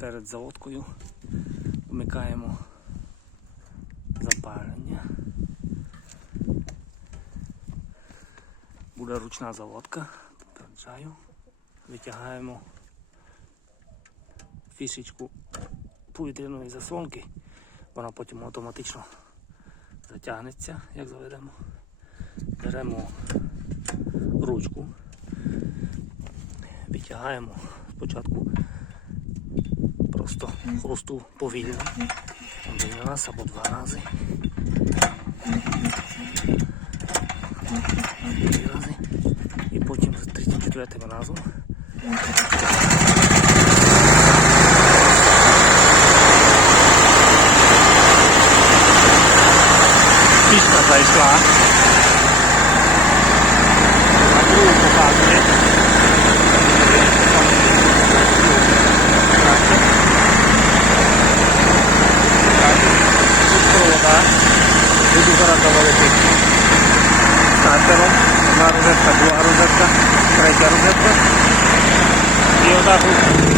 перед заводкою вмикаємо запалення. Буде ручна заводка. Попереджаю. Витягаємо фішечку повітряної заслонки. Вона потім автоматично затягнеться, як заведемо. Беремо ручку, витягаємо спочатку просто хрусту повільно. Один раз або два рази. Три рази. І потім з третім четвертим разом. Пічка зайшла. Заводити стартером. Одна розетка, друга розетка, третя розетка. І отак от